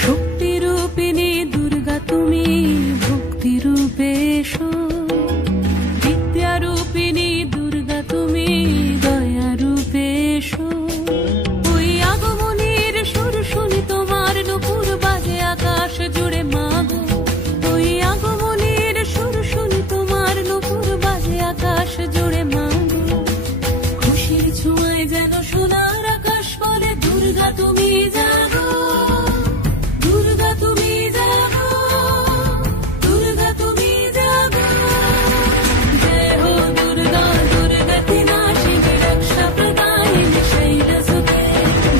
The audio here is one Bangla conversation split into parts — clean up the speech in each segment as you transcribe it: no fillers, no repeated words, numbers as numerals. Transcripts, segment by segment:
শক্তি রূপিণী দুর্গা তুমি ভক্তি রূপে এসো, বিদ্যা রূপিণী দুর্গা তুমি দয়া রূপে এসো। ওই আগমনের সুর শুনি তোমার নুপুর বাজে আকাশ জুড়ে মাগো, ওই আগমনের সুর শুনি তোমার নুপুর বাজে আকাশ জুড়ে মাগো। খুশির ছোঁয়ায় যেন সোনার আকাশ বলে দুর্গা তুমি জাগো, দুর্গা তুমি জাগো, দুর্গা তুমি জাগো। জয় হো দুর্গা দুর্গতি নাশিনী রক্ষা প্রদায়িনী শৈলসুতে,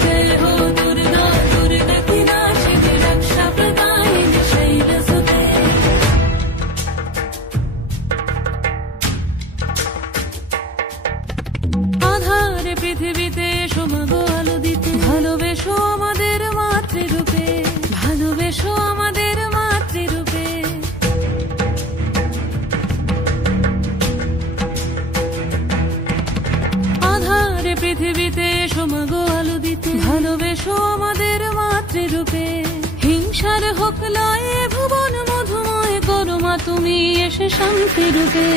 জয় হো দুর্গা দুর্গতি নাশিনী রক্ষা প্রদায়িনী শৈলসুতে। আধারে পৃথিবীতে এসো মাগো আলো দিতে, ভালোবেসো আমাদের মাতৃরূপে, ভালোবেসো আমাদের মাতৃরূপে। আধারে পৃথিবীতে এসো মাগো আলো দিতে, ভালোবেসো আমাদের মাতৃরূপে। হিংসার হোক লয়ে ভুবন মধুময় করো মা তুমি এসে শান্তি রূপে।